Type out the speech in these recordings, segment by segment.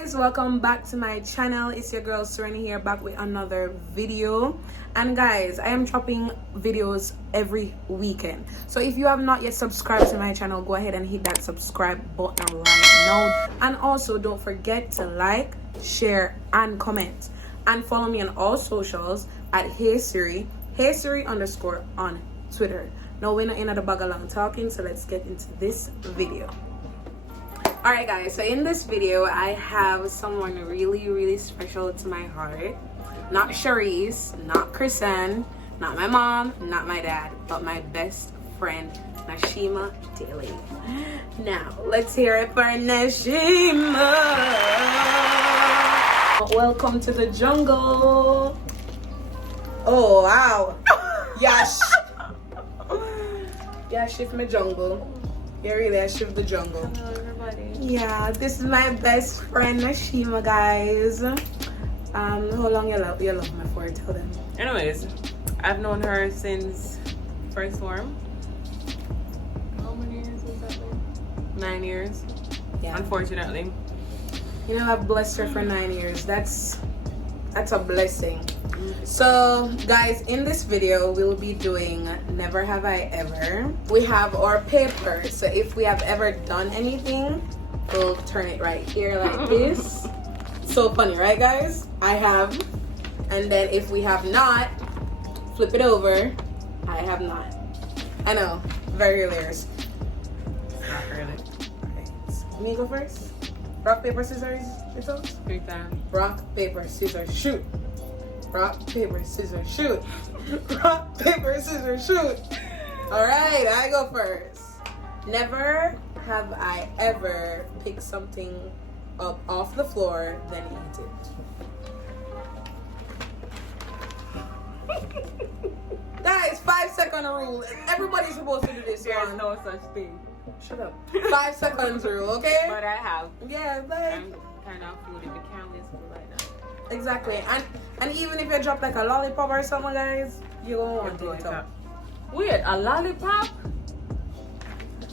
guys, welcome back to my channel. It's your girl Serena here, back with another video. And guys, I am dropping videos every weekend, so if you have not yet subscribed to my channel, go ahead and hit that subscribe button right now. And also don't forget to like, share and comment, and follow me on all socials at Hey Siri _ on Twitter. Now we're not in the bag along talking, so let's get into this video. Alright guys, so in this video I have someone really special to my heart. Not Sharice, not Chrisanne, not my mom, not my dad, but my best friend Nashima Daly. Now let's hear it for Nashima. Welcome to the jungle. Oh wow. Yash. Yash shift my jungle. Yeah, really, I shift the jungle. Hello everybody. Yeah, this is my best friend Nashima, guys. How long you love me for? Tell them. Anyways, I've known her since first form. How many years was that? 9 years. Yeah. Unfortunately. You know, I've blessed her for 9 years. That's a blessing. So guys, in this video we'll be doing Never Have I Ever. We have our paper, so if we have ever done anything, we'll turn it right here like this. So funny, right guys? I have. And then if we have not, flip it over. I have not. I know, very hilarious. Not really. Right. Me go first. Rock, paper, scissors, yourself? 3 times. Rock, paper, scissors, shoot. Rock, paper, scissors, shoot. Rock, paper, scissors, shoot. Alright, I go first. Never have I ever picked something up off the floor, then eat it. Guys, 5-second rule. Everybody's supposed to do this. There's no such thing. Shut up. 5 seconds rule, okay? But I have. Yeah, like. I'm kind of food if you can't miss food right now. Exactly. And even if you drop like a lollipop or something, guys, you won't want to eat up. Weird, a lollipop?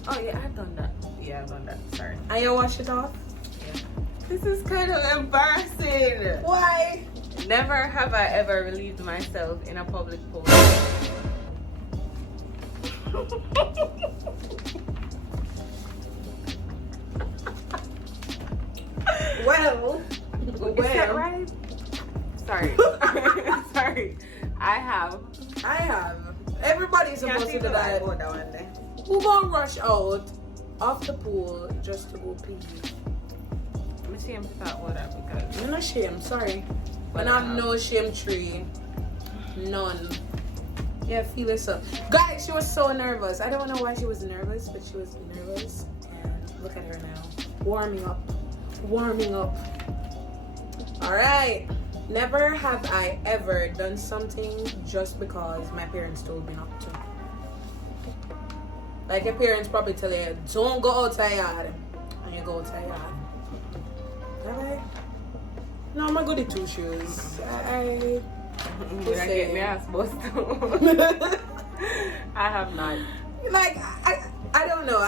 Oh yeah, I've done that. Yeah, I've done that. Sorry. And you wash it off? Yeah. This is kind of embarrassing. Why? Never have I ever relieved myself in a public pool. Well, Is that right? Sorry. Sorry. I have. Everybody's supposed to do that. Who gonna rush out of the pool just to go pee? I'm ashamed to talk about that because You're not shame, sorry. But And I'm no shame tree. None. Yeah, feel this up. Guys, she was so nervous. I don't know why she was nervous, but she was nervous. And look at her now. Warming up. Alright. Never have I ever done something just because my parents told me not to. Like your parents probably tell you, don't go outside. And you go outside. Alright. No, I'm gonna go to 2 shoes. I get me ass bust too. I have not. Like I don't know.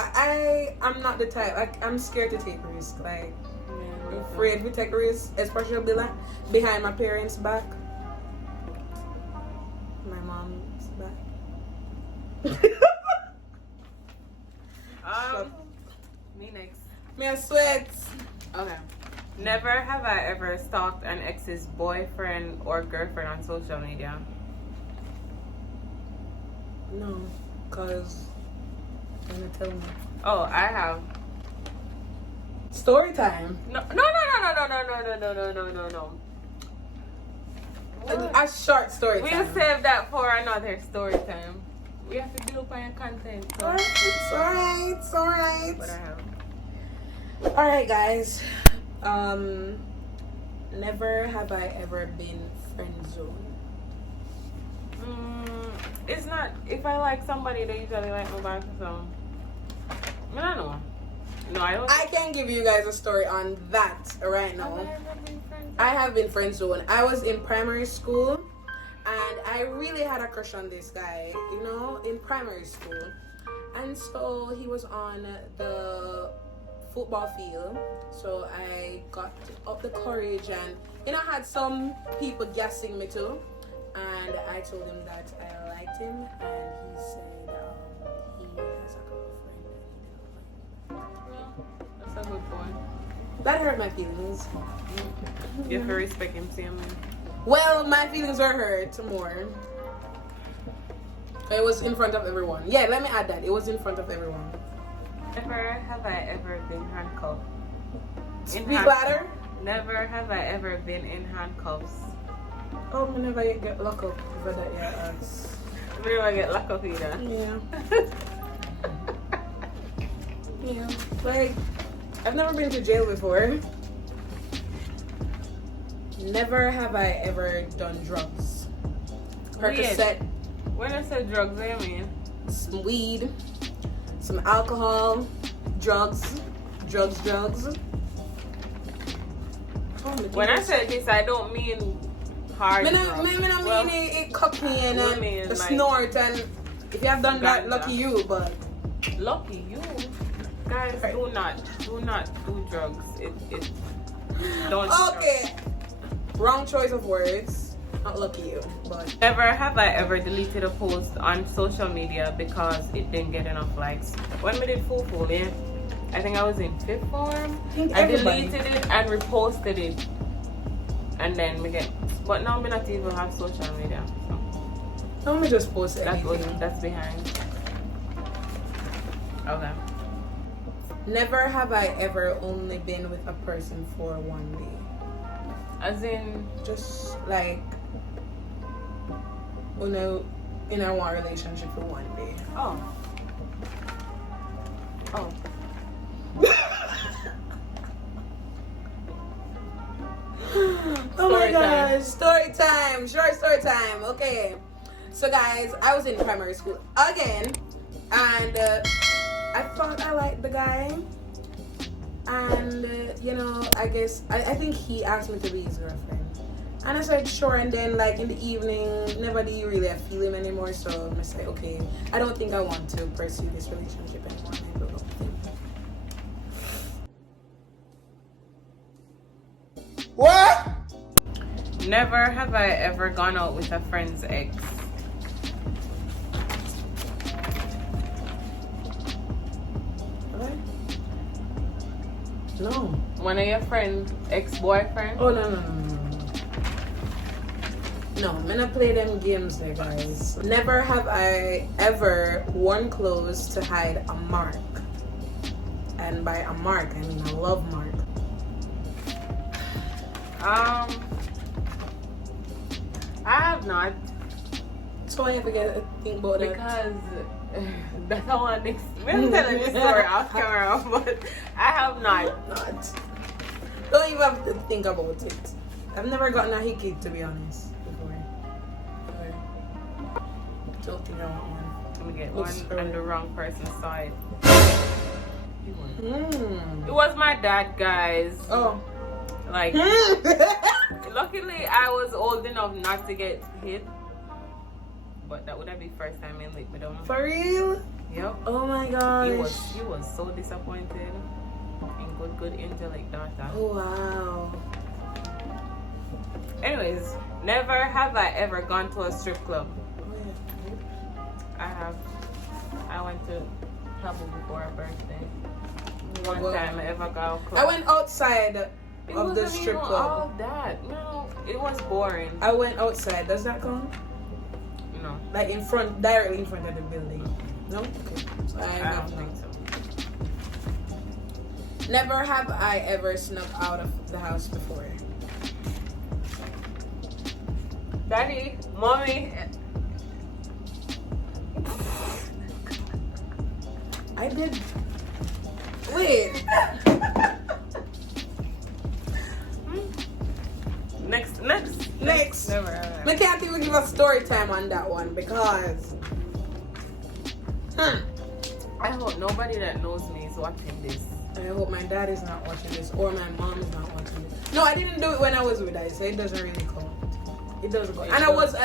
I'm not the type. I'm scared to take risks. Like I'm afraid to take risks, especially like behind my parents' back. My mom's back. Me next. Me a sweat. Okay. Never have I ever stalked an ex's boyfriend or girlfriend on social media. No, cause you're gonna tell me. Oh, I have. Story time. No. A short story time. We'll save that for another story time. We have to build up on your content. So. It's alright. But I have. Alright guys. Never have I ever been friend zoned. It's not. If I like somebody, they usually like me back. So I don't know. No, I don't. I can give you guys a story on that right now. I have been friend zoned. I was in primary school and I really had a crush on this guy, you know, in primary school. And so he was on the football field. So I got up the courage, and I had some people guessing me too. And I told him that I liked him, and he said he has a girlfriend and he didn't like me. Well, that's a good boy. That hurt my feelings. You have to respect him, Sam. Well, my feelings were hurt more. It was in front of everyone. Yeah, let me add that. It was in front of everyone. Never have I ever been handcuffed. Speak louder. Never have I ever been in handcuffs. Oh, I never get locked up for that, yeah. We never get locked up either. Yeah. Yeah. Like, I've never been to jail before. Never have I ever done drugs. Percocet. When I say drugs, what do you mean? Some weed, some alcohol, drugs. When I say this, I don't mean hard drugs. I mean it cocaine and the like snort, and if you have done that, ganja. lucky you, but... Lucky you? Guys, Right. do not do drugs. It don't. Okay. Wrong choice of words. Not lucky you, but... Never have I ever deleted a post on social media because it didn't get enough likes. When we did Fufu, yeah, I think I was in 5th form. I deleted it and reposted it. And then we get... But now we not even have social media. So Let me just post it. that's behind. Okay. Never have I ever only been with a person for one day. As in... Just like... in a one relationship for one day. Oh. Oh. Oh my gosh, story time, short story time. Okay, so guys, I was in primary school again, and I thought I liked the guy, and I think he asked me to be his girlfriend, and I said sure. And then like in the evening, never do you really feel him anymore, so I said okay, I don't think I want to pursue this relationship anymore, and I broke up with him. What? Never have I ever gone out with a friend's ex. What? No. One of your friends' ex-boyfriend? Oh no. No, I'm gonna play them games there, guys. Never have I ever worn clothes to hide a mark. And by a mark, I mean a love mark. I have not. So I have to think about that. Because that's how I'm telling this story off camera, but I have not. Don't even have to think about it. I've never gotten a hickey, to be honest, before. Don't think I want one. Let me get one on the wrong person's side. It was my dad, guys. Oh. Like, luckily I was old enough not to get hit. But that would have been first time in lick with him. For real? Yep. Oh my gosh. He was so disappointed. In good intellect daughter. Oh wow. Anyways, never have I ever gone to a strip club. Oh, yeah. I have. I went to couple before a birthday. One time I ever got a club. I went outside of the strip club. All that. No, it was boring. I went outside. Does that count? No. Like directly in front of the building. No? Okay. So I don't think so. Never have I ever snuck out of the house before. Daddy, mommy. I did. Wait. Next. Never. I can't even give a story time on that one because. I hope nobody that knows me is watching this. I hope my dad is not watching this or my mom is not watching this. No, I didn't do it when I was with her, so it doesn't really count. It doesn't count. And I was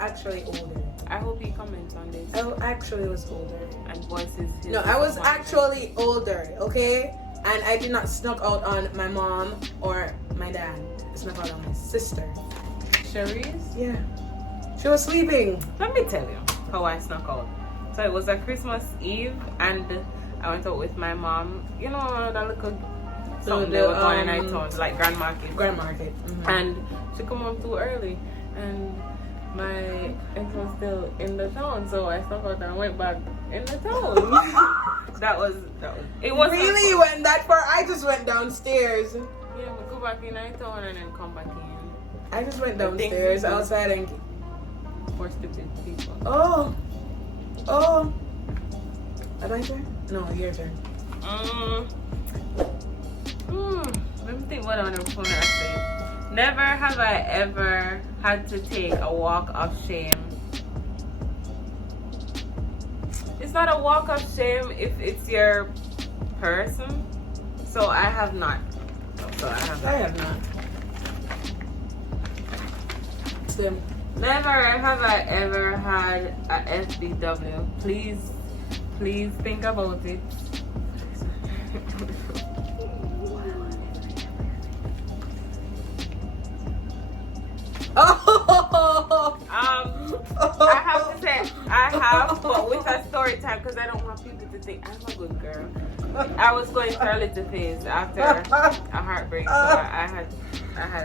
actually older. I hope he comments on this. I actually was older. And voices his No, I was actually older, okay? And I did not snuck out on my mom or my dad. I snuck out on my sister. Cherise? Yeah. She was sleeping. Let me tell you how I snuck out. So it was a Christmas Eve and I went out with my mom. You know that little something they were going night out, like Grand Market. Grand Market. Mm-hmm. And she come home too early and my ex was still in the town, so I snuck out and went back in the town. that was it. Was really you went that far? I just went downstairs. Yeah, we go back in night town and then come back in. I just went downstairs outside and for stupid people. Oh. Am I turn? No, your turn. Let me think what I'm gonna say. Never have I ever had to take a walk of shame. It's not a walk of shame if it's your person. So I have not. So I have not. Slim. Never have I ever had a FBW. Please think about it. I have to say I have, but with a story time because I don't want people to think I'm a good girl. I was going through a little phase after a heartbreak, so I had.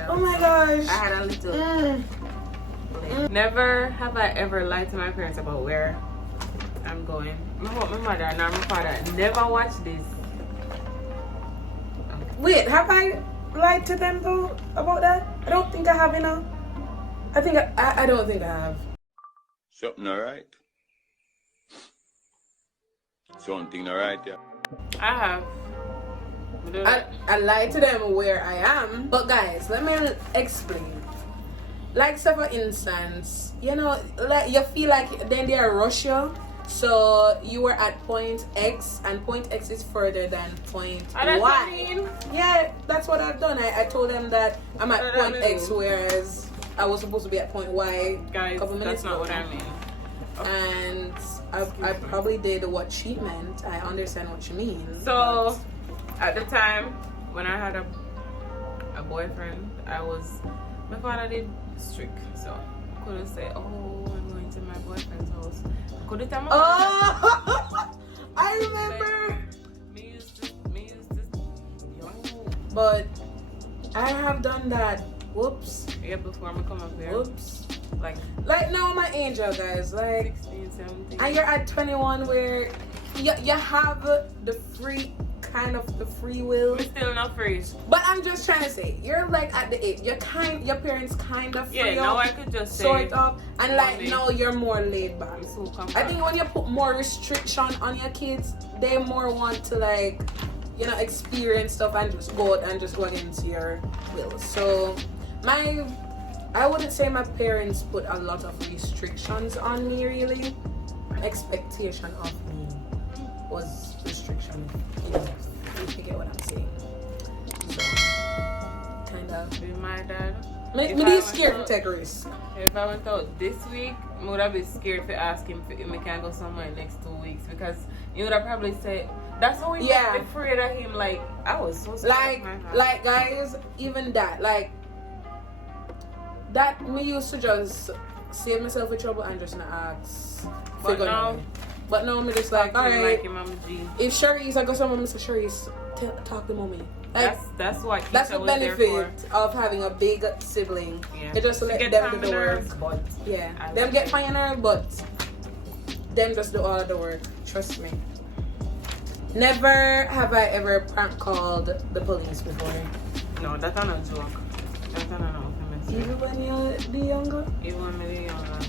Oh my gosh! I had a little. Never have I ever lied to my parents about where I'm going. My mother and my father never watched this. Wait, have I lied to them though about that? I don't think I have, you know. I don't think I have. Something alright? Something alright, yeah. I have. I lied to them where I am. But guys, let me explain. Like, say for instance, you know, like you feel like then they rush you. So you were at point X and point X is further than point Y. Yeah, that's what I've done. I told them that I'm at point X whereas I was supposed to be at point Y. Guys, a couple minutes that's not what I mean. And I probably did what she meant. I understand what she means. So at the time when I had a boyfriend, my father did strict, so I couldn't say, oh, I'm going to my boyfriend's house. I couldn't tell my I remember. Me used to but I have done that. Whoops. Yeah, before I come up here. Whoops. Like now, my angel, guys. Like 16, 17. And you're at 21 where you have the free will. We're still not free. But I'm just trying to say, you're like at the age, your parents kind of free. Yeah, now I could just say sort of, and like now you're more laid back. So I think when you put more restriction on your kids, they more want to like, you know, experience stuff and just go against your will. So I wouldn't say my parents put a lot of restrictions on me really. Expectation of me was restriction enough, if you get what I'm saying. So, kind of. With my dad. Me be scared to take a risk. If I went out this week, I would have been scared to ask him if we can go somewhere next 2 weeks because he would have probably said, that's how we got afraid of him. Like, I was so scared. Like guys, even that, like, that me used to just save myself in trouble and just not ask. But now me just like, alright, if Sharice, I go somewhere, Mr. Sharice, talk to mommy. Like, that's what that's the benefit of having a big sibling. Yeah. They just let them do the work. Yeah, them get my nerve, but them just do all of the work. Trust me. Never have I ever prank called the police before. No, that's not a joke. That's not a joke. Even when you're the younger? Even when you're younger.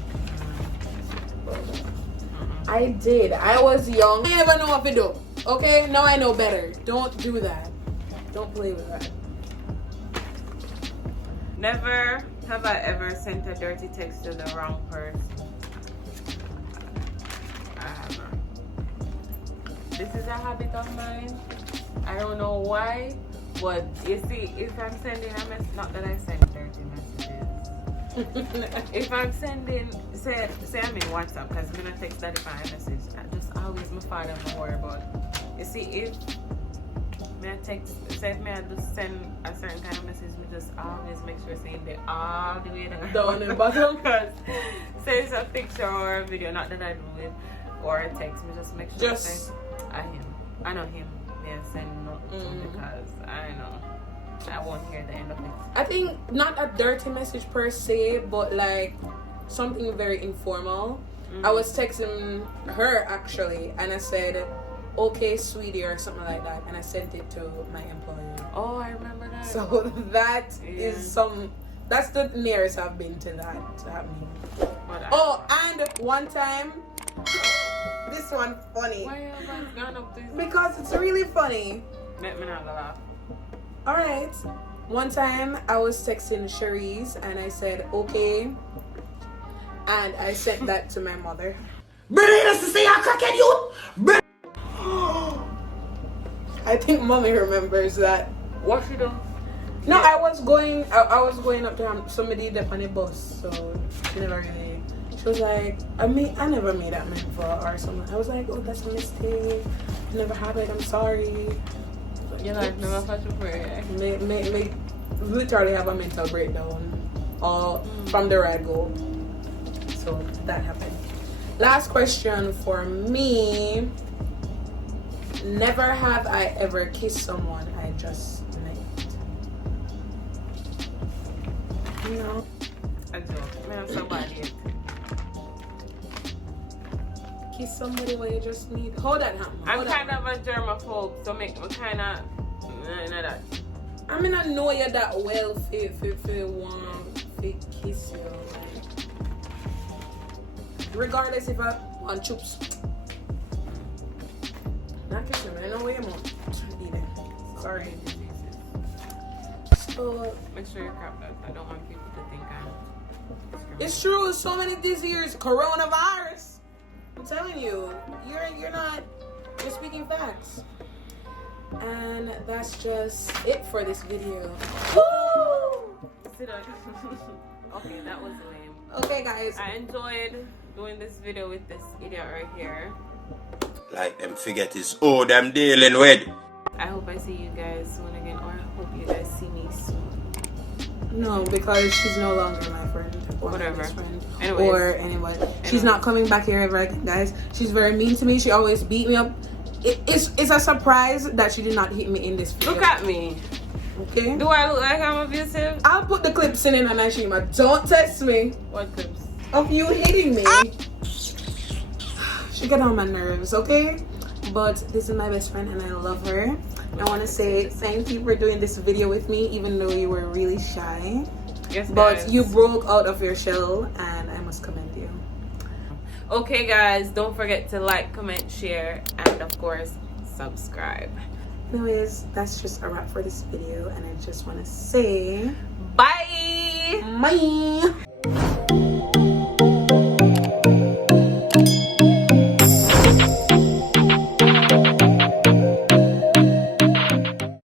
I did. I was young. I never know what to do. Okay? Now I know better. Don't do that. Don't play with that. Never have I ever sent a dirty text to the wrong person. I haven't. This is a habit of mine. I don't know why, but you see, if I'm sending a message, not that I send dirty messages. If I'm sending, say I'm in WhatsApp, because I'm gonna text that if I message. I just always my father I'm worried about. You see, if May I text, say if I just send a certain kind of message, me just always make sure saying they all the way Down in the bottom. Because say it's a picture or a video, not that I do it, or a text, me just make sure Just say, I know him. Yeah, send nothing because I know I won't hear the end of it. I think not a dirty message per se, but like something very informal. I was texting her actually, and I said, "Okay, sweetie," or something like that, and I sent it to my employer. Oh, I remember that. So that is that's the nearest I've been to that happening. Oh, and one time, this one funny. Why have I gone up this? Because it's really funny. Let me not laugh. Alright. One time I was texting Cherise and I said, "Okay." And I sent that to my mother. I think mommy remembers that. What she do? No, I was going up to somebody up on the bus, so she never really. She was like, I never made that before or something. I was like, "Oh, that's a mistake. It never happened. I'm sorry." Your life never fetch a prayer. Make literally have a mental breakdown all from the ride go. So that happened. Last question for me. Never have I ever kissed someone I just met. You know? I joke. Man, I'm so bad yet. Kiss somebody when you just meet. Hold that hand. I'm kind of a germaphobe, so make me kind of that. I mean, I know you that well for one to kiss you. Regardless if I want chips. Not kissing me, I know where you want. Eating. Sorry. So Make sure you're crap out. I don't want people to think I'm. it's true, so many diseases, coronavirus. I'm telling you, you're not. You're speaking facts. And that's just it for this video. Woo! Sit down. Okay, that was lame. Okay, guys. I enjoyed doing this video with this idiot right here. Like them forget is all them dealing with. I hope I see you guys soon again, or I hope you guys see me soon. No, because she's no longer my friend. Or Whatever. My best friend. Anyways. Or anyone. She's not coming back here ever again, guys. She's very mean to me. She always beat me up. It's a surprise that she did not hit me in this video. Look at me. Okay? Do I look like I'm abusive? I'll put the clips in and Ashima. Don't test me What clips? of you hitting me. She got on my nerves, okay? But this is my best friend and I love her. I want to say thank you for doing this video with me, even though you were really shy. Yes, But guys. you broke out of your shell and I must commend you. Okay, guys, don't forget to like, comment, share, and of course, subscribe. Anyways, that's just a wrap for this video and I just want to say Bye! bye.